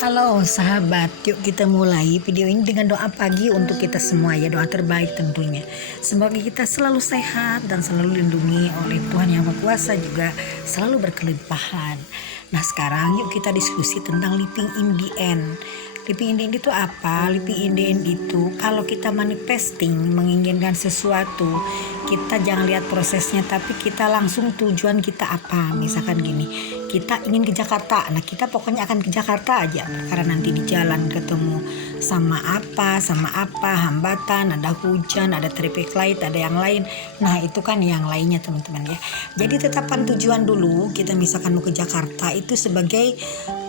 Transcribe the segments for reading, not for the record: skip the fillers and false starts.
Halo sahabat, yuk kita mulai video ini dengan doa pagi untuk kita semua ya, doa terbaik tentunya. Semoga kita selalu sehat dan selalu dilindungi oleh Tuhan Yang Maha Kuasa, juga selalu berkelimpahan. Nah sekarang yuk kita diskusi tentang living in the end. Living in the end itu apa? Living in the end itu kalau kita manifesting, menginginkan sesuatu, kita jangan lihat prosesnya tapi kita langsung tujuan kita apa. Misalkan gini, kita ingin ke Jakarta, nah kita pokoknya akan ke Jakarta aja, karena nanti di jalan ketemu sama apa hambatan, ada hujan, ada traffic light, ada yang lain. Nah itu kan yang lainnya teman-teman ya. Jadi tetapkan tujuan dulu. Kita misalkan mau ke Jakarta itu sebagai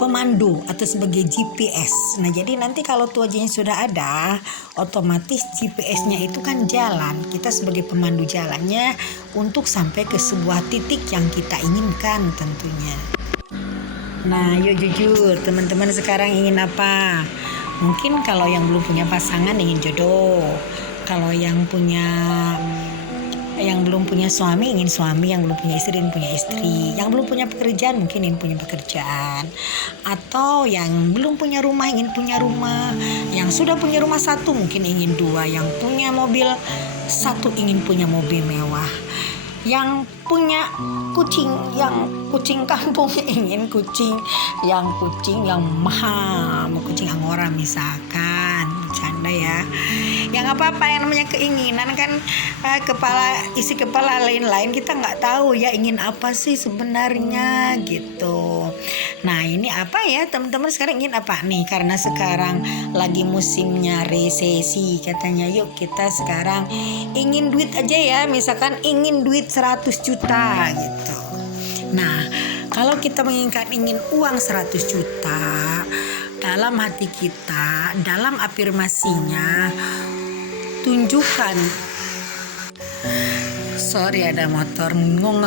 pemandu atau sebagai GPS. Nah jadi nanti kalau tujuannya sudah ada, otomatis GPS-nya itu kan jalan. Kita sebagai pemandu jalannya untuk sampai ke sebuah titik yang kita inginkan tentunya. Nah yuk jujur, teman-teman sekarang ingin apa? Mungkin kalau yang belum punya pasangan ingin jodoh, kalau yang belum punya suami ingin suami, yang belum punya istri ingin punya istri, yang belum punya pekerjaan mungkin ingin punya pekerjaan, atau yang belum punya rumah ingin punya rumah, yang sudah punya rumah satu mungkin ingin dua, yang punya mobil satu ingin punya mobil mewah, yang punya kucing kampung ingin kucing yang mahal, kucing angora misalkan, bercanda ya. Ya nggak apa-apa, yang namanya keinginan kan isi kepala lain-lain, kita nggak tahu ya ingin apa sih sebenarnya gitu. Nah ini apa ya teman-teman, sekarang ingin apa nih? Karena sekarang lagi musimnya resesi katanya, yuk kita sekarang ingin duit aja ya, misalkan ingin duit 100 juta gitu. Nah kalau kita ingin uang 100 juta, dalam hati kita, dalam afirmasinya tunjukkan, sorry ada motor ngong.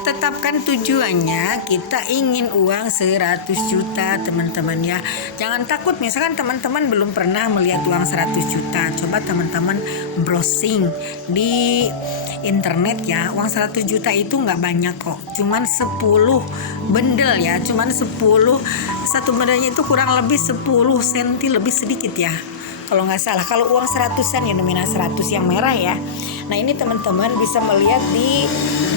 Tetapkan tujuannya, kita ingin uang 100 juta teman-teman ya. Jangan takut, misalkan teman-teman belum pernah melihat uang 100 juta, coba teman-teman browsing di internet ya. Uang 100 juta itu nggak banyak kok, cuman 10 bendel ya, satu bendelnya itu kurang lebih 10 cm lebih sedikit ya kalau nggak salah. Kalau uang 100-an ya, nominal 100 yang merah ya. Nah ini teman-teman bisa melihat di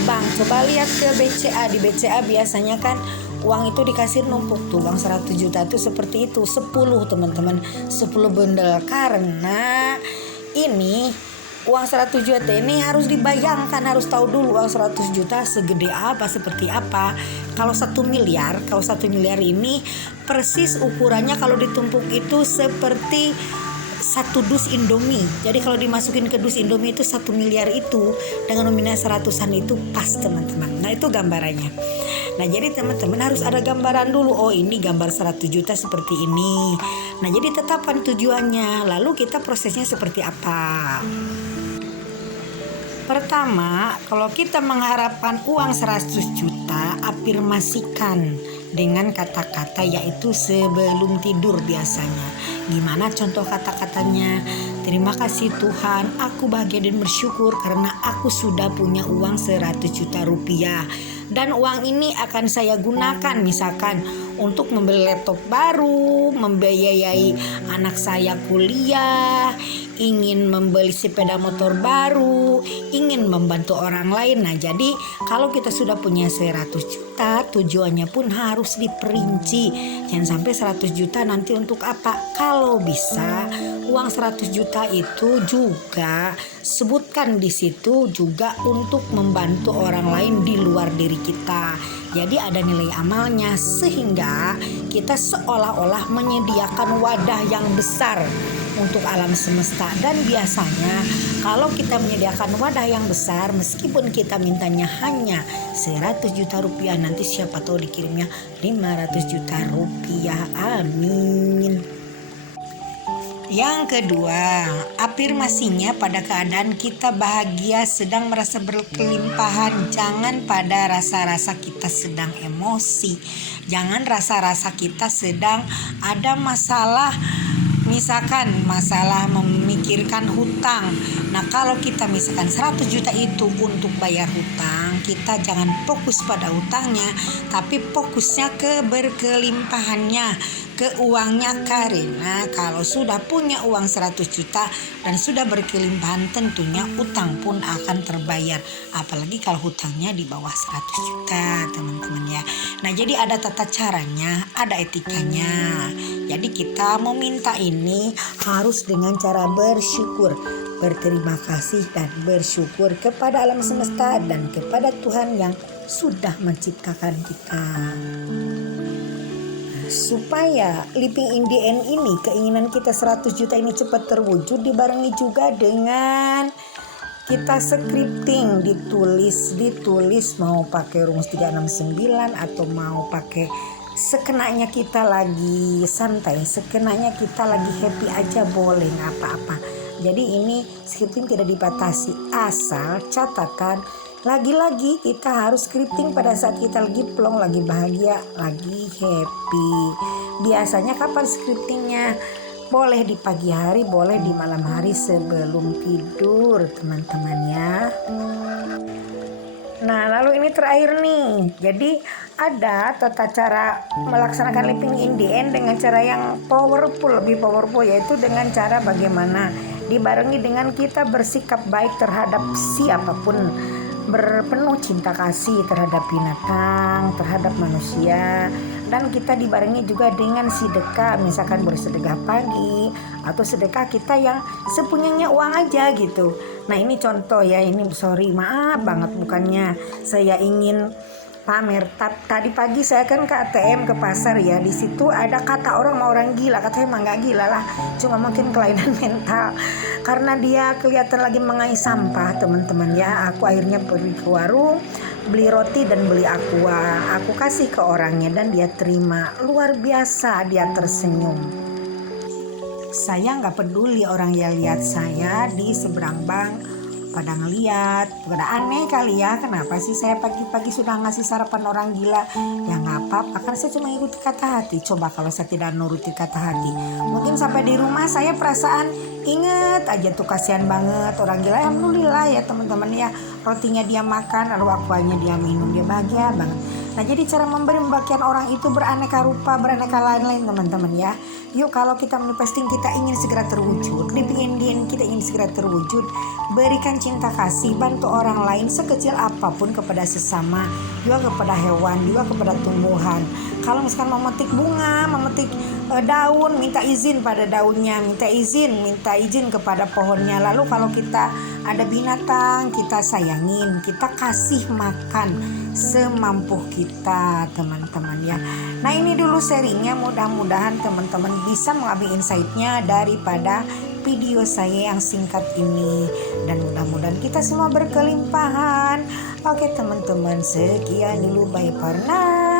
bank, coba lihat ke BCA. Di BCA biasanya kan uang itu dikasih numpuk tuh, uang 100 juta itu seperti itu, 10 teman-teman, 10 bendel. Karena ini uang 100 juta ini harus dibayangkan, harus tahu dulu uang 100 juta segede apa, seperti apa. Kalau 1 miliar ini persis ukurannya kalau ditumpuk itu seperti 1 dus Indomie. Jadi kalau dimasukin ke dus Indomie itu 1 miliar itu dengan nominal 100-an itu pas teman-teman. Nah itu gambarannya. Nah jadi teman-teman harus ada gambaran dulu. Oh ini gambar 100 juta seperti ini. Nah jadi tetapkan tujuannya. Lalu kita prosesnya seperti apa? Pertama, kalau kita mengharapkan uang 100 juta, afirmasikan dengan kata-kata yaitu sebelum tidur biasanya. Gimana contoh kata-katanya? Terima kasih Tuhan, aku bahagia dan bersyukur karena aku sudah punya uang 100 juta rupiah. Dan uang ini akan saya gunakan misalkan untuk membeli laptop baru, membiayai anak saya kuliah, ingin membeli sepeda motor baru, ingin membantu orang lain. Nah jadi kalau kita sudah punya 100 juta, tujuannya pun harus diperinci. Jangan sampai 100 juta nanti untuk apa? Kalau bisa uang 100 juta itu juga sebutkan di situ juga untuk membantu orang lain di luar diri kita. Jadi ada nilai amalnya sehingga kita seolah-olah menyediakan wadah yang besar untuk alam semesta. Dan biasanya kalau kita menyediakan wadah yang besar, meskipun kita mintanya hanya 100 juta rupiah, nanti siapa tahu dikirimnya 500 juta rupiah. Amin. Yang kedua, afirmasinya pada keadaan kita bahagia, sedang merasa berkelimpahan. Jangan pada rasa-rasa kita sedang emosi. Jangan rasa-rasa kita sedang ada masalah, misalkan masalah memikirkan hutang, Nah kalau kita misalkan 100 juta itu untuk bayar hutang, kita jangan fokus pada hutangnya, tapi fokusnya ke berkelimpahannya, ke uangnya. Karena kalau sudah punya uang 100 juta dan sudah berkelimpahan, tentunya utang pun akan terbayar. Apalagi kalau hutangnya di bawah 100 juta teman-teman ya. Nah jadi ada tata caranya, ada etikanya. Jadi kita mau minta ini harus dengan cara bersyukur, berterima kasih dan bersyukur kepada alam semesta dan kepada Tuhan yang sudah menciptakan kita. Supaya living in the end ini, keinginan kita 100 juta ini cepat terwujud, dibarengi juga dengan kita scripting, ditulis mau pakai rumus 369 atau mau pakai sekenanya kita lagi santai, sekenanya kita lagi happy aja boleh, nggak apa-apa. Jadi ini scripting tidak dibatasi, asal catatan lagi-lagi kita harus scripting pada saat kita lagi plong, lagi bahagia, lagi happy. Biasanya kapan scriptingnya? Boleh di pagi hari, boleh di malam hari sebelum tidur teman-teman ya. Nah lalu ini terakhir nih, jadi ada tata cara melaksanakan living in the end dengan cara yang powerful, lebih powerful, yaitu dengan cara bagaimana dibarengi dengan kita bersikap baik terhadap siapapun, berpenuh cinta kasih terhadap binatang, terhadap manusia, dan kita dibarengi juga dengan sedekah, misalkan bersedekah pagi atau sedekah kita yang sepunyanya uang aja gitu. Nah ini contoh ya, ini sorry maaf banget bukannya saya ingin pamer. Tadi pagi saya kan ke ATM, ke pasar ya, di situ ada kata orang mau orang gila, katanya emang nggak gila lah, cuma mungkin kelainan mental karena dia kelihatan lagi mengais sampah teman-teman ya. Aku akhirnya pergi ke warung, beli roti dan beli aqua, aku kasih ke orangnya dan dia terima, luar biasa dia tersenyum. Saya nggak peduli orang yang lihat saya di seberang bank pada ngeliat, pada aneh kali ya, kenapa sih saya pagi-pagi sudah ngasih sarapan orang gila. Ya nggak apa-apa, kan saya cuma ikuti kata hati. Coba kalau saya tidak nuruti kata hati, mungkin sampai di rumah saya perasaan inget aja tuh, kasihan banget orang gila. Alhamdulillah ya teman-teman ya, rotinya dia makan, lalu aquanya dia minum, dia bahagia banget. Nah jadi cara memberi pembagian orang itu beraneka rupa, beraneka lain-lain teman-teman ya. Yuk kalau kita manifesting, kita ingin segera terwujud, living in the end kita ingin segera terwujud, berikan cinta kasih, bantu orang lain sekecil apapun kepada sesama, juga kepada hewan, juga kepada tumbuhan. Kalau misalkan memetik bunga, memetik daun, minta izin pada daunnya, minta izin kepada pohonnya. Lalu kalau kita ada binatang, kita sayangin, kita kasih makan semampu kita teman-teman ya. Nah ini dulu sharingnya, mudah-mudahan teman-teman bisa mengambil insight-nya daripada video saya yang singkat ini, dan mudah-mudahan kita semua berkelimpahan. Oke teman-teman, sekian dulu, bye for now.